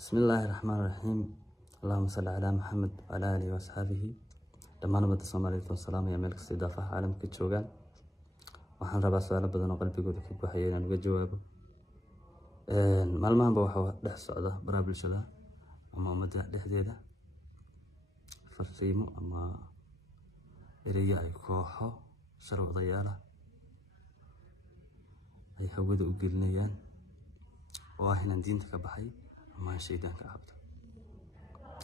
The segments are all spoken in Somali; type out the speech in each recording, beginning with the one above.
بسم الله الرحمن الرحيم. اللهم صل على محمد وعلى آله وأصحابه. dhammaan ummadda Soomaaliyeed oo salaamaya meel kasta daafaha caalamka joogaan. Waxaan rabaa su'aalo badan oo qalbigooda ka buuxaya inaan uga jawaabo. Maalmahanba waxa dhex socda baraha bulshada ama ummadda dhexdeeda fariimo ama ereyo ay kooxo sharwadayaal ay hawada u gelinayaan oo ah inaan diinta ka baxay ama shaydaanka cabto.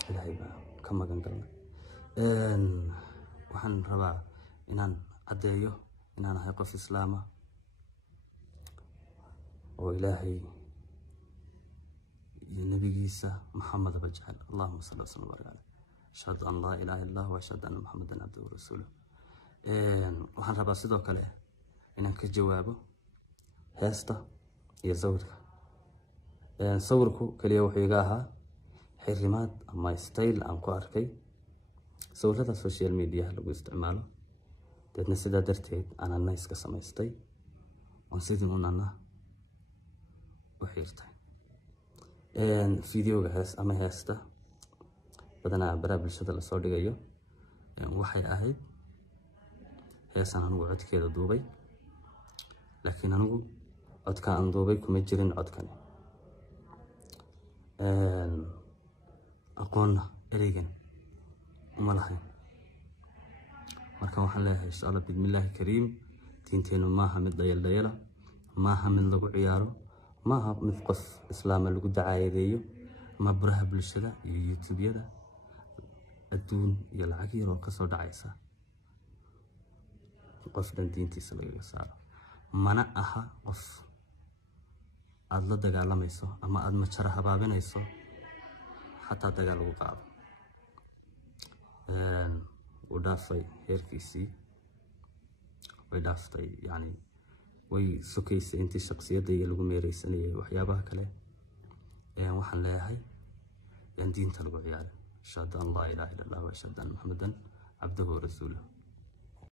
Ilaahay baa ka magan galnay. waxaan rabaa inaan caddeeyo inaan ahay qof islaama oo Ilaahay iyo nabigiisa Muhammad bajal. Allahumma salli wa sallim alayhi. Ashhadu an la ilaha illa huwa wa ashhadu anna Muhammadan abduhu wa rasuluhu. waxaan rabaa sidoo kale inaan ka jawaabo heesta iyo sawirka. sawirku kaliya wuxuu iga ahaa xirimaad ama style aan ku arkay sawirada social media lagu isticmaalo. dadna sidaa darteed aan nice ka samaystay oo sidii unana u xirtay. videoga ama heesta badanaa baraha bulshada la soo dhigayo waxay ahayd heesan anigu codkeeda duubay, laakiin anigu codka aan duubay kuma jirin codkan. aqoonna ereygan uma lahayn. marka waxaan leeyahay insha Allah bismillaahi kariim, diinteenu maaha mid dhayal maaha mid lagu ciyaaro, maaha mid qof islaama lagu dacaayadeeyo ama baraha bulshada iyo youtube-yada adduun iyo lacag yar oo ka soo dhacaysa qof dhan diintiisa lagaga saaro. mana aha qof aad la dagaalamayso ama aad majara habaabinayso xataa dagaal lagu qaado. ودافعي هيركيسي ودافتي يعني وي سكيس انتي شخصية دي لغو ميريسانية وحيابها كله وحن ليهي يعني دين تلقو عيال. أشهد أن لا إله إلا الله وأشهد أن محمدا عبده ورسوله.